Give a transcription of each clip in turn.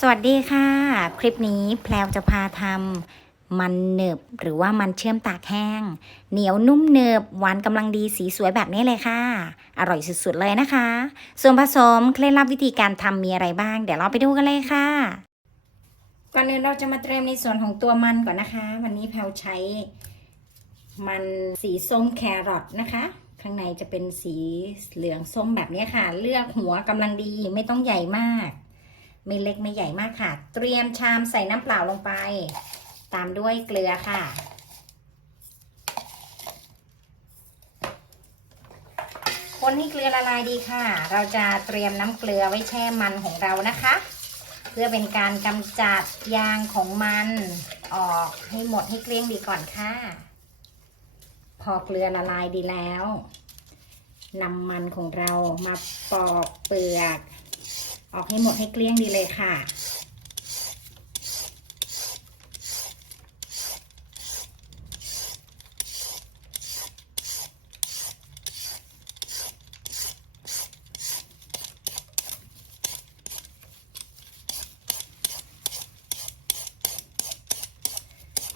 สวัสดีค่ะ คลิปนี้แพลวจะพาทำมันเนิบหรือว่ามันเชื่อมตากแห้ง เหนียวนุ่มเนิบหวานกำลังดีสีสวยแบบนี้เลยค่ะ อร่อยสุดๆเลยนะคะ ส่วนผสมเคล็ดลับวิธีการทำมีอะไรบ้าง เดี๋ยวเราไปดูกันเลยค่ะ ก่อนอื่นเราจะมาเตรียมในส่วนของตัวมันก่อนนะคะ วันนี้แพลวใช้มันสีส้มแครอทนะคะข้างในจะเป็นสีเหลืองส้มแบบนี้ค่ะ เลือกหัวกำลังดีไม่ต้องใหญ่มาก ไม่เล็กไม่ใหญ่มากค่ะ เตรียมชามใส่น้ำเปล่าลงไป ตามด้วยเกลือค่ะ คนให้เกลือละลายดีค่ะ เราจะเตรียมน้ำเกลือไว้แช่มันของเรานะคะ เพื่อเป็นการกำจัดยางของมันออกให้หมดให้เกลี้ยงดีก่อนค่ะ พอเกลือละลายดีแล้วนำมันของเรามาปอกเปลือก ออกให้หมดให้เกลี้ยงดีเลยค่ะ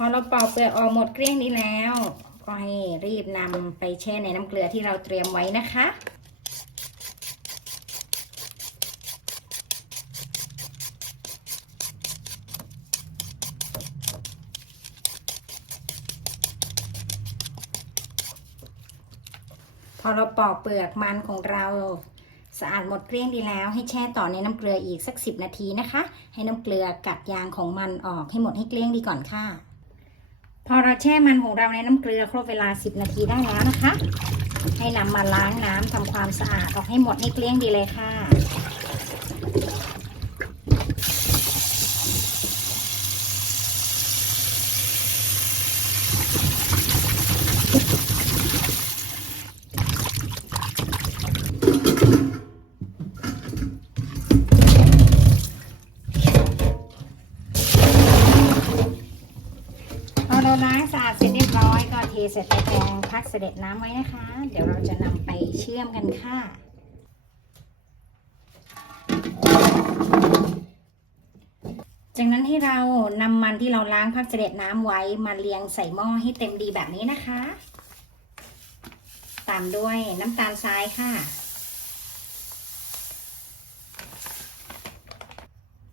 พอเราเป่าเปลือกออกหมดเกลี้ยงนี้แล้ว ก็ให้รีบนำไปแช่ในน้ำเกลือที่เราเตรียมไว้นะคะ พอเราปอกเปลือกมันของเราสะอาดหมดเกลี้ยงดีแล้ว ให้แช่ต่อในน้ำเกลืออีกสัก 10 นาทีนะคะ ให้น้ำเกลือกัดยางของมันออกให้หมดให้เกลี้ยงดีก่อนค่ะ พอเราแช่มันของเราในน้ำเกลือครบเวลา 10 นาทีได้แล้วนะคะ ให้นำมาล้างน้ำทำความสะอาดออกให้หมดให้เกลี้ยงดีเลยค่ะ พอเราล้าง สะอาดเสร็จเรียบร้อยก็เทใส่ตะแกรงพักเสด็จน้ำไว้นะคะ เดี๋ยวเราจะนำไปเชื่อมกันค่ะจากนั้นให้เรานำมันที่เราล้างพักเสด็จน้ำไว้มาเรียงใส่หม้อให้เต็มดีแบบนี้นะคะ ตามด้วยน้ำตาลทรายค่ะ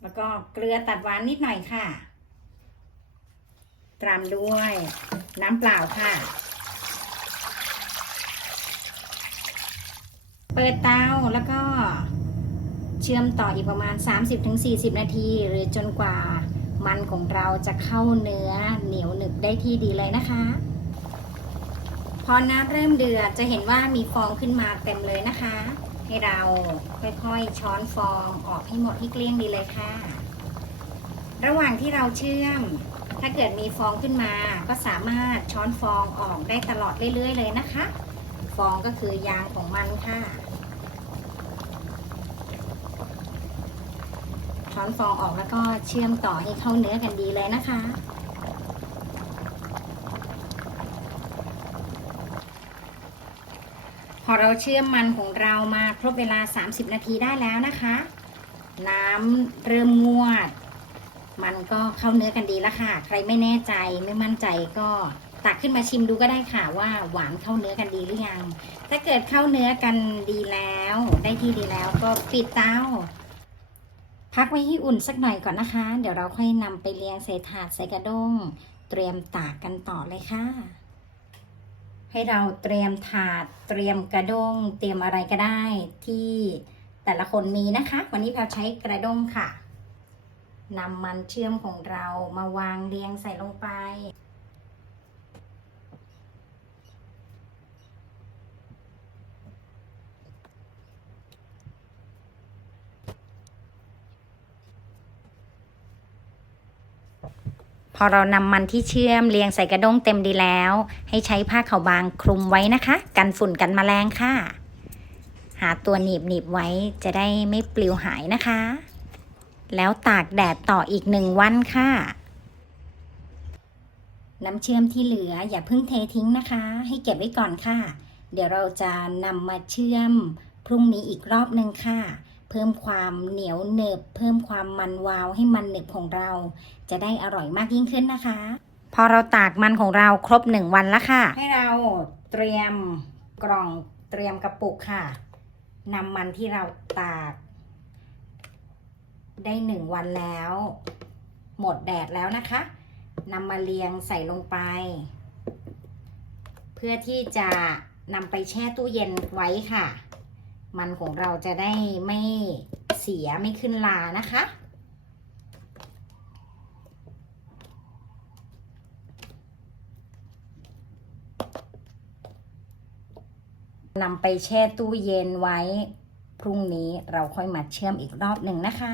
แล้วก็เกลือตัดหวานนิดหน่อยค่ะ ตามด้วยน้ำเปล่าค่ะ เปิดเตาแล้วก็เชื่อมต่ออีกประมาณ 30-40 นาที หรือจนกว่ามันของเราจะเข้าเนื้อเหนียวหนึบได้ที่ดีเลยนะคะ พอน้ำเริ่มเดือดจะเห็นว่ามีฟองขึ้นมาเต็มเลยนะคะ ให้เราค่อยๆช้อนฟองออกให้หมดให้เกลี้ยงดีเลยค่ะ ระหว่างที่เราเชื่อม ถ้าเกิดมีฟองขึ้นมาก็สามารถช้อนฟองออกได้ตลอดเรื่อยๆเลยนะคะ ฟองก็คือยางของมันค่ะ ช้อนฟองออกแล้วก็เชื่อมต่อให้เข้าเนื้อกันดีเลยนะคะพอเราเชื่อมมันของเรามาครบเวลา 30 นาทีได้แล้วนะคะ น้ำเริ่มงวด มันก็เข้าเนื้อกันดีแล้วค่ะ ใครไม่แน่ใจไม่มั่นใจก็ตักขึ้นมาชิมดูก็ได้ค่ะว่าหวานเข้าเนื้อกันดีหรือยัง ถ้าเกิดเข้าเนื้อกันดีแล้ว ได้ที่ดีแล้วก็ปิดเตาพักไว้ให้อุ่นสักหน่อยก่อนนะคะ เดี๋ยวเราค่อยนำไปเลี้ยงใส่ถาดใส่กระด้ง เตรียมตากกันต่อเลยค่ะ ให้เราเตรียมถาดเตรียมกระด้ง เตรียมอะไรก็ได้ที่แต่ละคนมีนะคะ วันนี้แพลวใช้กระด้งค่ะ นำมันเชื่อมของเรามาวางเรียงใส่ลงไป พอเรานำมันที่เชื่อมเรียงใส่กระด้งเต็มดีแล้ว ให้ใช้ผ้าขาวบางคลุมไว้นะคะ กันฝุ่นกันแมลงค่ะ หาตัวหนีบหนีบไว้จะได้ไม่ปลิวหายนะคะ แล้วตากแดดต่ออีกหนึ่งวันค่ะ น้ำเชื่อมที่เหลืออย่าเพิ่งเททิ้งนะคะ ให้เก็บไว้ก่อนค่ะ เดี๋ยวเราจะนำมาเชื่อมพรุ่งนี้อีกรอบหนึ่งค่ะ เพิ่มความเหนียวหนึบเพิ่มความมันวาวให้มันหนึบของเรา จะได้อร่อยมากยิ่งขึ้นนะคะ พอเราตากมันของเราครบหนึ่งวันแล้วค่ะ ให้เราเตรียมกล่องเตรียมกระปุกค่ะนำมันที่เราตาก ได้หนึ่งวันแล้ว หมดแดดแล้วนะคะนำมาเรียงใส่ลงไป เพื่อที่จะนำไปแช่ตู้เย็นไว้ค่ะ มันของเราจะได้ไม่เสียไม่ขึ้นลานะคะ นำไปแช่ตู้เย็นไว้ พรุ่งนี้เราค่อยมาเชื่อมอีกรอบหนึ่งนะคะ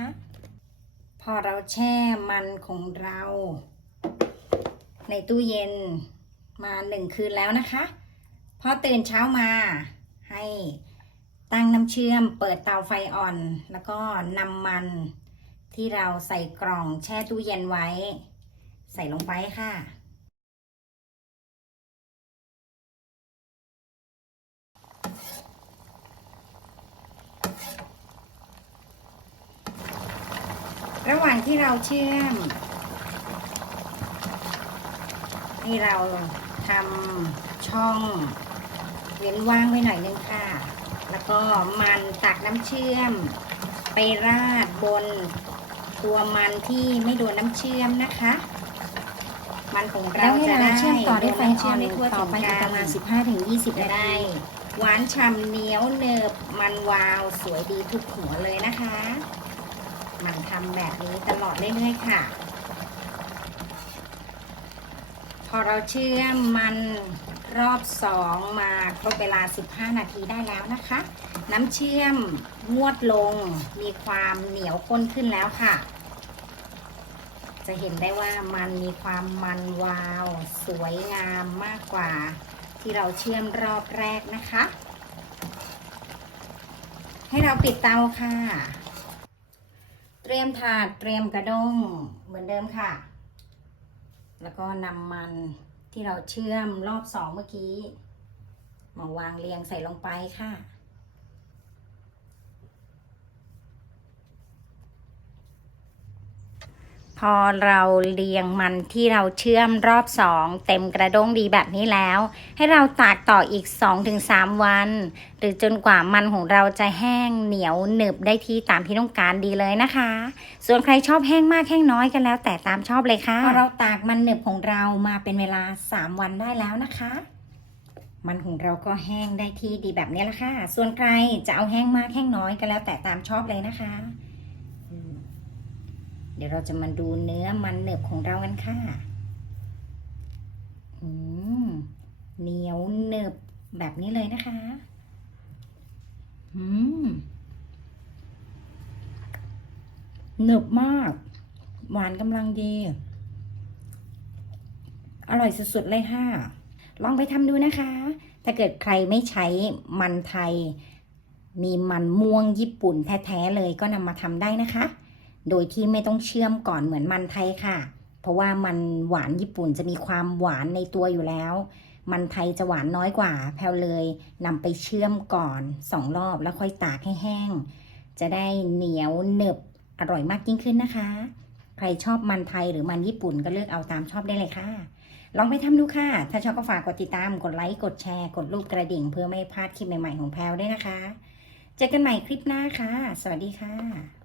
พอเราแช่มันของเรา ในตู้เย็นมาหนึ่งคืนแล้วนะคะ พอตื่นเช้ามาให้ตั้งน้ำเชื่อมเปิดเตาไฟอ่อน แล้วก็นำมันที่เราใส่กล่องแช่ตู้เย็นไว้ ใส่ลงไปค่ะ ระหว่างที่เราเชื่อมให้เราทำช่องเว้นว่างไว้หน่อยนึงค่ะ แล้วก็มันตักน้ำเชื่อม ไปราดบนตัวมันที่ไม่โดนน้ำเชื่อมนะคะ มันของเราจะได้แล้วให้เราเชื่อมต่อด้วยไฟโนน้ำเชื่อมอ่อนได้ทั่วต่ถึองไปอีกักนประมาณ 15-20นาทีหวานฉ่ำเหนียวเนิบมันวาวสวยดีทุกหัวเลยนะคะ มันทำแบบนี้ตลอดเรื่อยๆค่ะ พอเราเชื่อมมันรอบสองมาครบเวลา 15 นาทีได้แล้วนะคะ น้ำเชื่อมงวดลงมีความเหนียวข้นขึ้นแล้วค่ะ จะเห็นได้ว่ามันมีความมันวาว สวยงามมากกว่าที่เราเชื่อมรอบแรกนะคะ ให้เราปิดเตาค่ะ รียมถาดเตรียมกระด้งเหมือนเดิมค่ะ แล้วก็นำมันที่เราเชื่อมรอบสองเมื่อกี้ มาวางเรียงใส่ลงไปค่ะ พอเราเรียงมันที่เราเชื่อมรอบสองเต็มกระด้งดีแบบนี้แล้ว ให้เราตากต่ออีก 2-3 วัน หรือจนกว่ามันของเราจะแห้งเหนียวหนึบได้ที่ตามที่ต้องการดีเลยนะคะ ส่วนใครชอบแห้งมากแห้งน้อยกันแล้ว แต่ตามชอบเลยค่ะพอเราตากมันหนึบของเรามาเป็นเวลา 3 วันได้แล้วนะคะมันของเราก็แห้งได้ที่ดีแบบนี้แล้วค่ะ ส่วนใครจะเอาแห้งมากแห้งน้อยก็แล้วแต่ตามชอบเลยนะคะ ดี๋ยวเราจะมาดูเนื้อมันหนึบของเรากันค่ะ อืม เหนียวหนึบแบบนี้เลยนะคะ อืมหนึบมาก หวานกำลังดี อร่อยสุดๆเลยค่ะ ลองไปทำดูนะคะ ถ้าเกิดใครไม่ใช้มันไทย มีมันม่วงญี่ปุ่นแท้ ๆ เลยก็นำมาทำได้นะคะ โดยที่ไม่ต้องเชื่อมก่อนเหมือนมันไทยค่ะ เพราะว่ามันหวานญี่ปุ่นจะมีความหวานในตัวอยู่แล้ว มันไทยจะหวานน้อยกว่า แพลวเลยนำไปเชื่อมก่อนสองรอบแล้วค่อยตากให้แห้ง จะได้เหนียวหนึบอร่อยมากยิ่งขึ้นนะคะ ใครชอบมันไทยหรือมันญี่ปุ่นก็เลือกเอาตามชอบได้เลยค่ะ ลองไปทำดูค่ะ ถ้าชอบก็ฝากกดติดตาม กดไลค์ กดแชร์ กดรูปกระดิ่ง เพื่อไม่พลาดคลิปใหม่ๆของแพลวด้วยนะคะ เจอกันใหม่คลิปหน้าค่ะ สวัสดีค่ะ